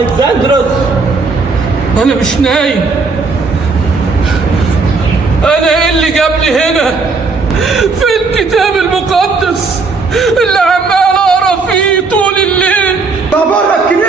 الكسندروس. انا مش نايم. انا ايه اللي جابني هنا؟ في الكتاب المقدس اللي عمال اقرا فيه طول الليل. ده بره الكنيسة